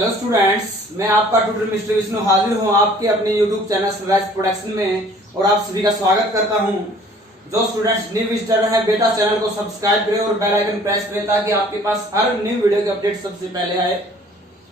Hello students, मैं आपका tutor mister Vishnu हाजिर हूं आपके अपने यूट्यूब चैनल सनराइज प्रोडक्शन में और आप सभी का स्वागत करता हूं। जो स्टूडेंट्स न्यू विजिटर हैं बेटा चैनल को सब्सक्राइब करें और बेल आइकन प्रेस करें ताकि आपके पास हर न्यू वीडियो की अपडेट सबसे पहले आए।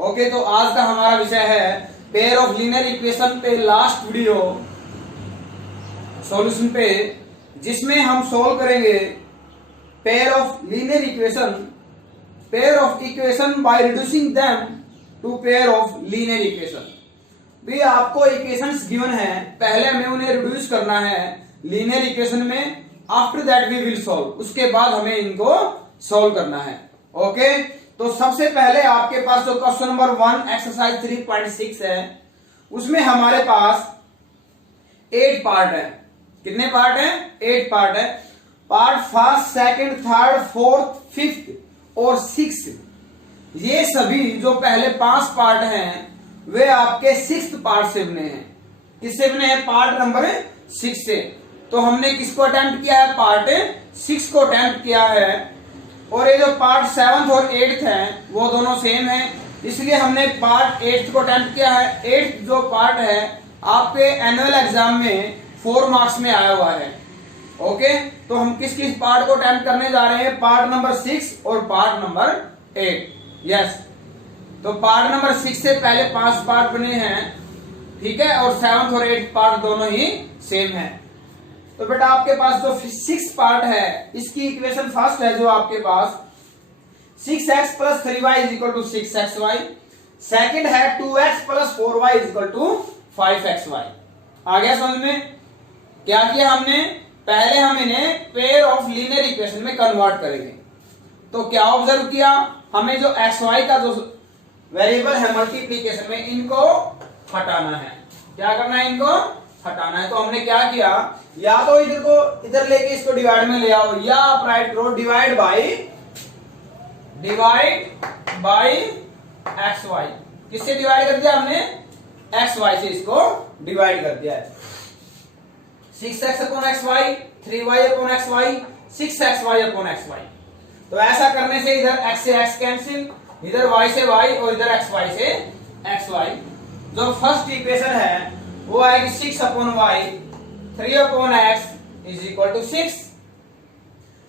ओके, तो आज का हमारा विषय है पेयर ऑफ लीनियर इक्वेशन पे लास्ट वीडियो सॉल्यूशन पे, जिसमें हम सोल्व करेंगे pair of linear equation by reducing them to pair of linear equation. भी आपको इक्वेशंस गिवन है, पहले हमें उन्हें रिड्यूस करना है लीनियर इक्वेशन में, after that we will solve, उसके बाद हमें इनको सॉल्व करना है। ओके, तो सबसे पहले आपके पास जो क्वेश्चन नंबर 1 एक्सरसाइज 3.6 है, उसमें हमारे पास 8 पार्ट है। कितने पार्ट है? 8 पार्ट है। Part first, second, third, fourth, fifth और 6, ये सभी जो पहले 5 पार्ट हैं वे आपके 6th पार्ट से बने हैं। किससे बने हैं? पार्ट नंबर 6 से। तो हमने किसको अटेम्प्ट किया है? पार्ट 6 को अटेम्प्ट किया है। और ये जो पार्ट 7th और 8th है वो दोनों सेम है, इसलिए हमने पार्ट 8th को अटेम्प्ट किया है। 8th जो पार्ट है आपके एनुअल एग्जाम में 4 मार्क्स में आया हुआ है। ओके, तो हम किस किस पार्ट को अटेम्प्ट करने जा रहे हैं? पार्ट नंबर 6 और पार्ट नंबर 8। यस, तो पार्ट नंबर 6 से पहले 5 पार्ट बने हैं, ठीक है, और 7th और 8th पार्ट दोनों ही सेम है। तो बेटा आपके पास जो 6 पार्ट है इसकी इक्वेशन फर्स्ट है जो आपके पास 6x + 3y = 6xy, सेकंड है 2x + 4y = 5xy। आ गया समझ में? क्या किया हमने? पहले हम इन्हें पेयर ऑफ लीनियर इक्वेशन में कन्वर्ट करेंगे। तो क्या ऑब्जर्व किया? हमें जो xy का जो वेरिएबल है मल्टीप्लीकेशन में, इनको हटाना है। क्या करना है? इनको हटाना है। तो हमने क्या किया, या तो इधर को इधर लेके इसको डिवाइड में ले आओ, या आप राइट करो डिवाइड बाई xy। किससे डिवाइड कर दिया हमने? xy से इसको डिवाइड कर दिया है। 6x/xy, 3y/xy, 6xy/xy। तो ऐसा करने से इधर x से x कैंसिल, इधर y से y और इधर xy से xy। जो फर्स्ट इक्वेशन है वो आएगी 6/y 3/x = 6।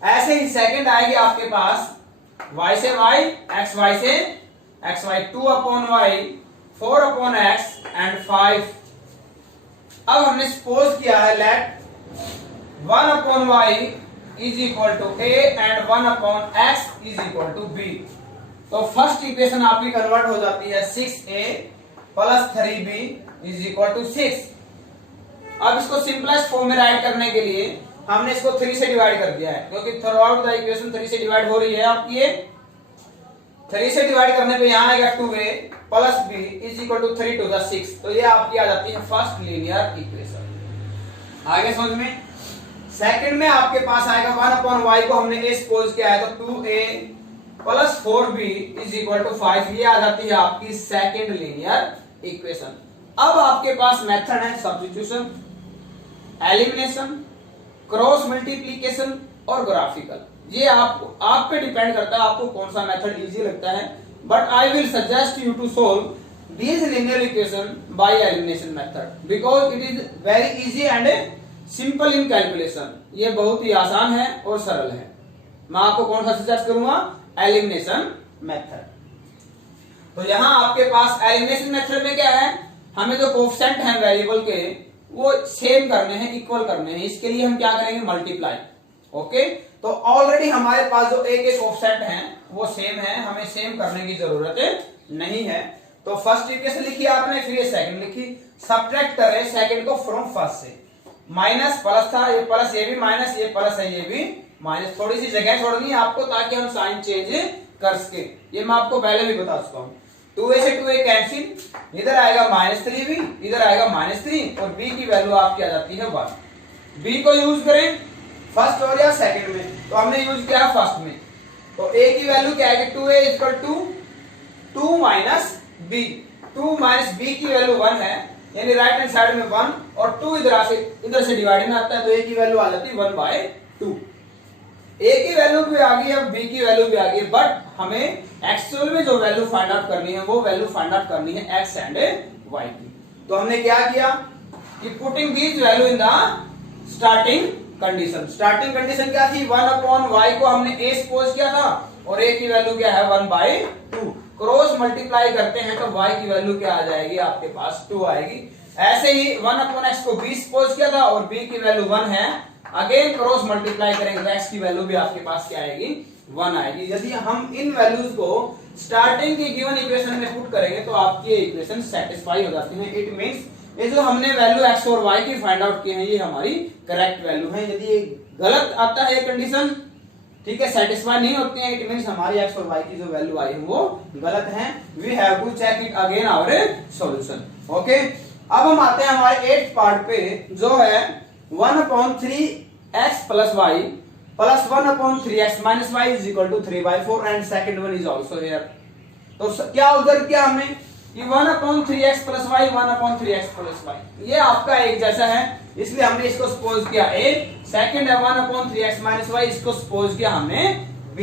ऐसे ही सेकंड आएगी आपके पास y से y, xy से xy 2/y 4/x एंड 5। अब हमने सपोज किया है let 1/y = a and 1/x = b। तो फर्स्ट इक्वेशन आपकी कन्वर्ट हो जाती है 6a + 3b = 6। अब इसको सिंपलेस्ट फॉर्म में राइट करने के लिए हमने इसको 3 से डिवाइड कर दिया है, क्योंकि थ्रू आउट द इक्वेशन 3 से डिवाइड हो रही है आपकी। ये 3 से डिवाइड करने पे यहां आएगा 2a + b = 3 to the 6। तो ये आपकी आ जाती है फर्स्ट लीनियर इक्वेशन। आगे समझ में? सेकंड में आपके पास आएगा 1/y को हमने a सपोज किया है, तो 2a + 4b = 5। ये आ जाती है आपकी सेकंड लीनियर इक्वेशन। अब आपके पास मेथड है सब्स्टिट्यूशन, एलिमिनेशन, क्रॉस मल्टीप्लिकेशन और ग्राफिकल। ये आप पे डिपेंड करता है आपको कौन सा मेथड इजी लगता है, but I will suggest you to solve this linear equation by elimination method because it is very easy and simple in calculation. ये बहुत ही आसान है और सरल है। मैं आपको कौन सा सजेस्ट करूंगा? Elimination method. तो यहां आपके पास एलिमिनेशन मेथड में क्या है, हमें जो कोएफिशिएंट है वेरिएबल के वो सेम करने हैं, इक्वल करने हैं। इसके लिए हम क्या करेंगे? मल्टीप्लाई। ओके, तो ऑलरेडी हमारे पास जो एक कोएफिशिएंट है वो सेम है, हमें सेम करने की जरूरत नहीं है। तो फर्स्ट इक्वेशन लिखी आपने, फिर ये सेकंड लिखी। सब्ट्रैक्ट करें सेकंड को फ्रॉम फर्स्ट से। माइनस प्लस था, ये प्लस, ये भी माइनस, ये प्लस है, ये भी माइनस। थोड़ी सी जगह छोड़नी है आपको ताकि हम साइन चेंज कर सके। ये मैं आपको पहले भी बता चुका हूं। 2a से 2a कैंसिल, इधर आएगा -3b, इधर आएगा -3 और b की वैल्यू आपकी आ जाती है 1। b को यूज करें फर्स्ट और या सेकंड में, तो हमने यूज किया फर्स्ट में। तो a की वैल्यू क्या आएगी? 2a = 2 - b। 2 - b की वैल्यू 1 है, यानी राइट हैंड साइड में 1 और 2 इधर से डिवाइड में आता है, तो a की वैल्यू आ जाती है 1/2। ए की वैल्यू भी आ गई, अब बी की वैल्यू भी आ गई, बट हमें एक्चुअल में जो वैल्यू फाइंड आउट करनी है वो वैल्यू फाइंड आउट करनी है एक्स एंड वाई की। तो हमने क्या किया कि putting these value in the starting condition. Starting condition क्या थी, 1/y को हमने a सपोज किया था और a की वैल्यू क्या है 1/2। क्रॉस मल्टीप्लाई करते हैं तो y की वैल्यू क्या आ जाएगी आपके पास 2 आएगी। ऐसे ही 1/x को b सपोज किया था और b की वैल्यू 1 है, अगेन क्रॉस मल्टीप्लाई करेंगे तो x की वैल्यू भी आपके पास क्या आएगी 1 आएगी। यदि हम इन वैल्यूज को स्टार्टिंग की गिवन इक्वेशन में पुट करेंगे तो आपकी इक्वेशन सेटिस्फाई हो जाती है। इट मींस ये जो हमने वैल्यू x और y की फाइंड आउट की है ये हमारी करेक्ट वैल्यू है। यदि ये गलत आता है ये कंडीशन, ठीक है, सेटिस्फाई नहीं होती है, इट मींस हमारी x और y की जो वैल्यू आई है वो गलत है। We have to check it again our solution. Okay, अब हम आते हैं हमारे 8th पार्ट पे जो है 1/3x + y + 1/3x - y = 3/4 and second one is also here. तो क्या उधर क्या हमने कि 1/3x + y 1/3x + y ये आपका एक जैसा है, इसलिए हमने इसको सपोज किया a, सेकंड है 1/3x - y, इसको सपोज किया हमने b।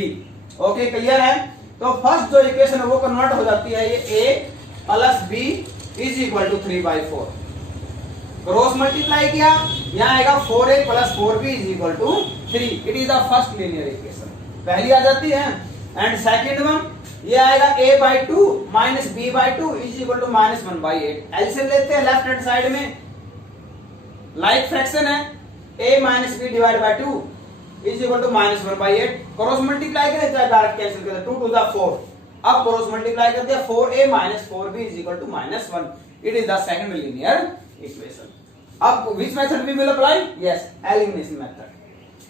ओके, क्लियर है। तो फर्स्ट जो इक्वेशन है वो कन्वर्ट हो जाती है ये a + b = 3/4। क्रॉस मल्टीप्लाई किया, यहाँ आएगा 4a + 4b = 3। It is the first linear equation, पहली आ जाती है। एंड सेकंड वन ये आएगा a/2 - b/2 = -1/8। एलसीएम लेते हैं लेफ्ट हैंड साइड में, लाइक फ्रैक्शन है, a - b / 2 = -1/8। क्रॉस मल्टीप्लाई करें चाहे डायरेक्ट कैंसिल करें, 2 to the 4। अब क्रॉस मल्टीप्लाई कर दिया, 4a - 4b = -1। It is the second linear equation. अब which method we will apply? Yes, elimination method.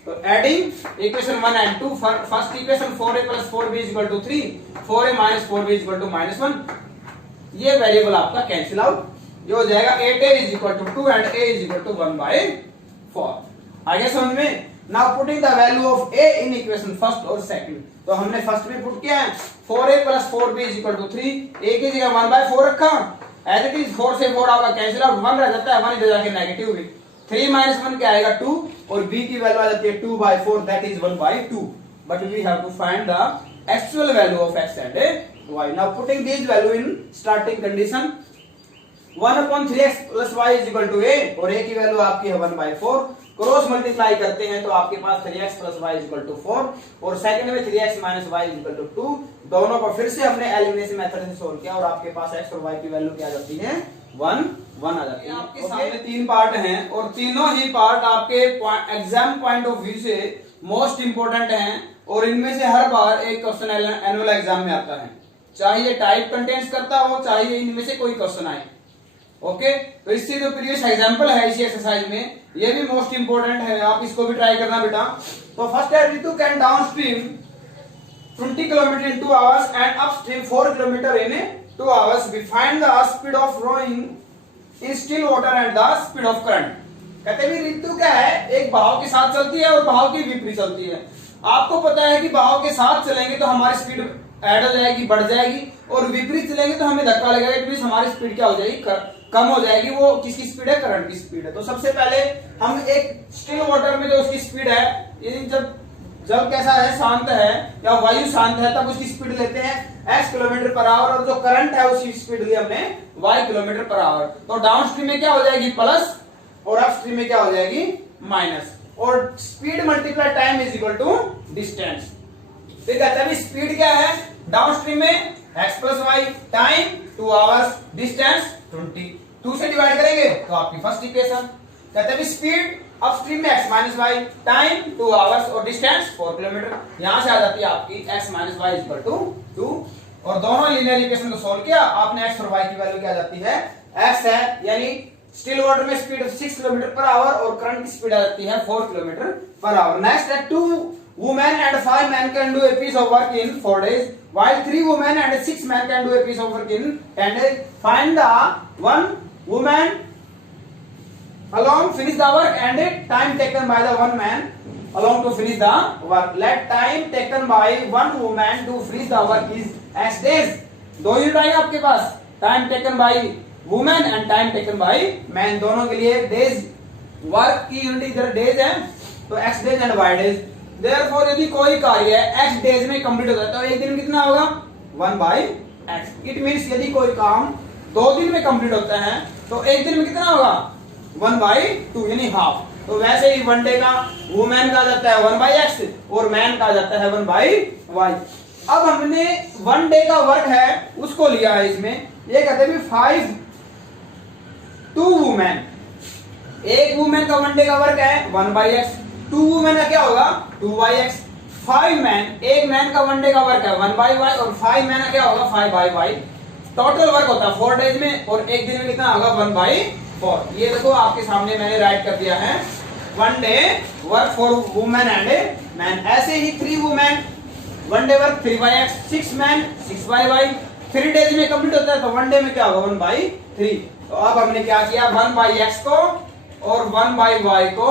तो adding equation 1 and 2, first equation 4a + 4b = 3, 4a - 4b = -1, ये variable आपका cancel out, ये हो जाएगा 8a = 2 and a = 1/4। आगे समझ में। Now putting the value of a in equation first और सेकंड। तो हमने फर्स्ट में पुट किया है 4a + 4b = 3, a की जगह 1/4 रखा, एज इट इज 4 से 4 आपका कैंसिल आउट, 1 रह जाता है, 1 इधर जाके नेगेटिव भी, 3 - 1 क्या आएगा 2 और b की वैल्यू आ जाती है 2/4, that is 1/2। But we have to find the actual value of x and y। Now putting this value in starting condition, 1/3x + y = a और a की वैल्यू आपकी है 1/4। क्रॉस मल्टीप्लाई करते हैं तो आपके पास 3x + y = 4 और सेकंड में 3x - y = 2। दोनों को फिर से हमने एलिमिनेशन मेथड से सोल्व किया और आपके पास x और y की वैल्यू क्या आ जाती है 1 आ जाती है। आपके सामने 3 पार्ट हैं और तीनों ही पार्ट आपके एग्जाम पॉइंट ऑफ व्यू से मोस्ट इंपोर्टेंट हैं और इनमें से हर बार एक क्वेश्चन एनुअल एग्जाम में आता है, चाहे ये टाइप कंटेंट्स करता हो चाहे इनमें से कोई क्वेश्चन आए। ओके, तो इससे जो प्रीवियस एग्जांपल है इसी एक्सरसाइज में ये भी मोस्ट इंपोर्टेंट है, आप इसको भी ट्राई करना बेटा। तो फर्स्ट है Ritu can downstream 20 km in 2 hours and upstream 4 km in 2 hours. We find the speed of rowing in still water and the speed of current. कहते हैं रितु क्या है, एक बहाव के साथ चलती है और बहाव के विपरीत चलती है। आपको पता है कि बहाव के साथ चलेंगे तो हमारी स्पीड ऐड हो जाएगी, बढ़ जाएगी, और विपरीत चलेंगे तो हमें धक्का लगेगा, इट मींस हमारी स्पीड क्या हो जाएगी, कम हो जाएगी। वो किसकी स्पीड है, करंट की स्पीड है। तो सबसे पहले हम एक स्टिल वाटर में जो उसकी स्पीड है, जब कैसा है, शांत है या वायु शांत है, तब उसकी स्पीड लेते हैं x km/h और जो करंट है उसकी स्पीड ली हमने y km/h। तो डाउनस्ट्रीम में क्या हो जाएगी प्लस और अपस्ट्रीम में क्या हो जाएगी माइनस, और speed multiply time is equal to distance. ठीक है, तभी स्पीड क्या है डाउनस्ट्रीम में x + y, time 2 hours, distance 20, 2 से डिवाइड करेंगे तो आपकी फर्स्ट इक्वेशन। कहते हैं स्पीड अपस्ट्रीम में x - y, टाइम 2 आवर्स और डिस्टेंस 4 किलोमीटर। यहां से आ जाती है आपकी x - y = 2 और दोनों लीनियर इक्वेशन को सोल्व किया, आपने x और y की वैल्यू क्या आ जाती है, x है यानी स्टिल वाटर में स्पीड 6 km/h और करंट की स्पीड आ जाती है 4 km/h। नेक्स्ट है 2 women and 5 men can do a piece of work in 4 days while 3 women and 6 men can do a piece of work in 10 days. Find the 1 woman alone finish the work and time taken by the 1 man alone to finish the work. Let time taken by 1 woman to finish the work is x days. दो unit आएंगे आपके पास, time taken by women and time taken by man, दोनों के लिए days, work की unit इधर days है तो x days and y days. Therefore यदि कोई कार्य x डेज में कंप्लीट होता है तो एक दिन में कितना होगा 1/x। इट मींस यदि कोई काम 2 दिन में कंप्लीट होता है तो एक दिन में कितना होगा 1/2 यानी हाफ। तो वैसे ही वन डे का वुमेन का जाता है 1/x और मैन का जाता है 1/y। अब हमने वन डे का वर्क है उसको लिया है इसमें, ये कहते हैं 5 2 वुमेन। एक वुमेन का वन डे का वर्क है 1/x, 2 वुमेन का क्या होगा 2/x। 5 मैन, एक मैन का वन डे का वर्क है 1/y और 5 मैन का क्या होगा 5/y। टोटल वर्क होता है 4 डेज में और एक दिन में कितना होगा 1/4। ये देखो आपके सामने मैंने राइट कर दिया है, one day work for women and man. ऐसे ही 3 women one day work 3/x, 6 man 6/y। 3 days में कंप्लीट होता है तो वन डे में क्या होगा 1/3। तो अब हमने क्या किया 1/x को और 1/y को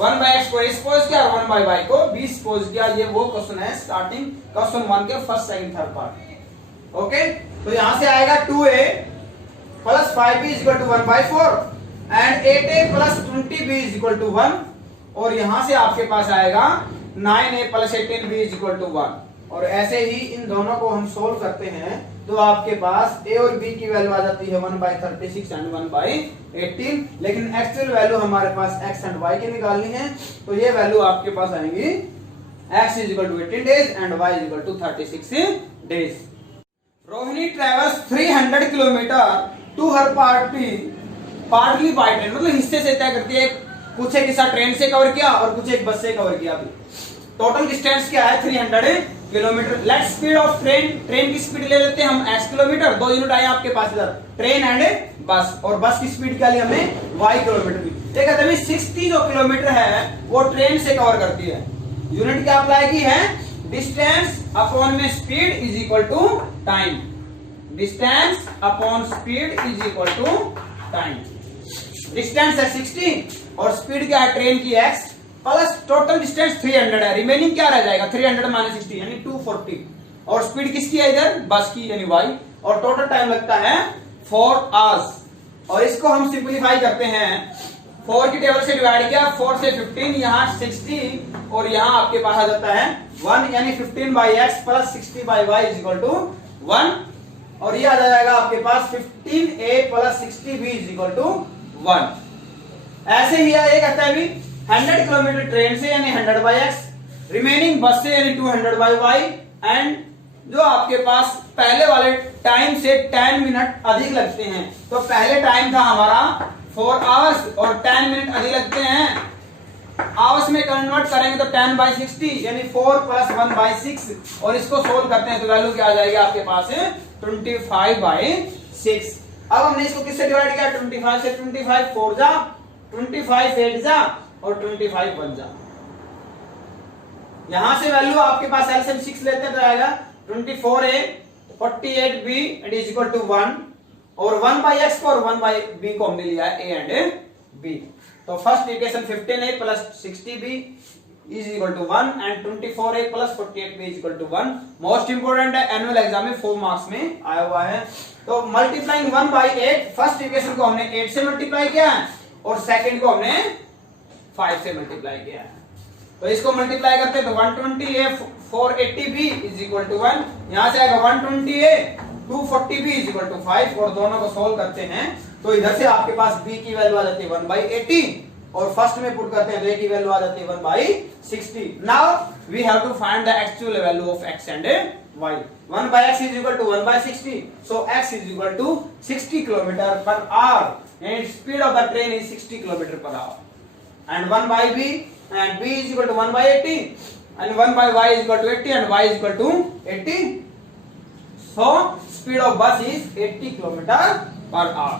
1/x को सपोज किया और 1/y को भी सपोज किया। ये वो क्वेश्चन है स्टार्टिंग क्वेश्चन 1 के first second third part. Okay, तो यहां से आएगा 2a plus 5b is equal to 1/4 and 8a plus 20b is equal to 1। और यहां से आपके पास आएगा 9a plus 18b is equal to 1। और ऐसे ही इन दोनों को हम सोल्व करते हैं तो आपके पास a और b की वैल्यू आ जाती है 1/36 एंड 1/18। लेकिन एक्चुअल वैल्यू हमारे पास x एंड y की निकालनी है, तो ये वैल्यू आपके पास आएंगी x is equal to 18 days and y is equal to 36 days. Rohini travels 300 kilometre to her partly by train, मतलब हिस्से से तय करती है, कुछ एक हिस्सा ट्रेन से कवर किया और कुछ एक बस से कवर किया। टोटल डिस्टेंस क्या है 300 kilometre. Let speed of train, train की स्पीड ले लेते हैं हम x किलोमीटर, 2 यूनिट आए आपके पास इधर ट्रेन एंड बस, और बस की स्पीड क्या ली हमने y किलोमीटर की। ये कहते हैं 60 जो किलोमीटर है वो ट्रेन से कवर करती है। यूनिट क्या अप्लाई की है डिस्टेंस अपॉन में speed is equal to time. Distance upon speed is equal to time. Distance है 60 और स्पीड क्या है ट्रेन की x प्लस टोटल डिस्टेंस 300 है, रिमेनिंग क्या रह जाएगा 300 माइनस 60 यानी 240। और स्पीड किसकी है इधर बस की यानी y। और टोटल टाइम लगता है 4 आवर्स। और इसको हम सिंपलीफाई करते हैं, 4 की टेबल से डिवाइड किया, 4 से 15, यहाँ 60 और यहाँ आपके पास आ जाता है 1 यानी 15/x plus 60/y is equal to 1। और ये आ जाएगा आपके पास 15a plus 60b is equal to 1। ऐसे ही ये कहता है 100 किलोमीटर ट्रेन से यानी 100/x, रिमेनिंग बस से यानी 200/y। एंड जो आपके पास पहले वाले टाइम से 10 मिनट अधिक लगते हैं, तो पहले टाइम था हमारा 4 आवर्स और 10 मिनट अधिक लगते हैं। आवर्स में कन्वर्ट करेंगे तो 10/60 यानी 4 प्लस 1/6 और इसको सोल्व करते हैं तो वैल्यू क्या आ जाएगी आपके पास 25/6। अब हमने इसको किससे डिवाइड किया 25 से, 25 4 जा, 25 8 जा और 25 1 जा। यहां से वैल्यू आपके पास एलसीएम 6 लेते हैं तो आएगा 24a 48b and is equal to 1। और 1/x को और 1/b को हमने लिया है a एंड b। तो first equation 15a plus 60b is equal to 1 and 24a plus 48b is equal to 1। Most important है, एनुअल एग्जाम में 4 मार्क्स में आया हुआ है। तो मल्टीप्लाइंग 1/8, फर्स्ट इक्वेशन को हमने 8 से मल्टीप्लाई किया है और सेकंड को हमने 5 से मल्टीप्लाई किया है। तो इसको मल्टीप्लाई करते हैं तो 120a 480b is equal to 1। यहां से आएगा 120a 240b is equal to 5 और दोनों को सोल्व करते हैं तो इधर से आपके पास b की वैल्यू आ जाती है 1/80 और फर्स्ट में पुट करते हैं तो a की वैल्यू आ जाती है 1/60। Now we have to find the actual value of x and y। 1/x is equal to 1/60, so x is equal to 60 kilometre per hour and speed of the train is 60 kilometre per hour. and 1/b and b is equal to 1/80 and 1/y is equal to 80 and y is equal to 80. So speed of bus is 80 km per hour.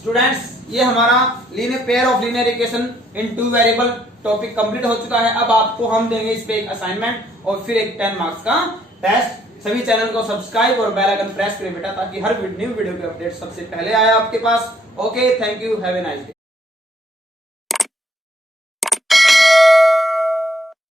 Students, ये हमारा linear pair of linear equation in 2 variable topic complete हो चुका है। अब आपको हम देंगे इस पे एक असाइनमेंट और फिर एक 10 मार्क्स का टेस्ट। सभी चैनल को सब्सक्राइब और बेल आइकन प्रेस करें बेटा, ताकि हर न्यू वीडियो के अपडेट सबसे पहले आए आपके पास। Okay, thank you, have a nice day.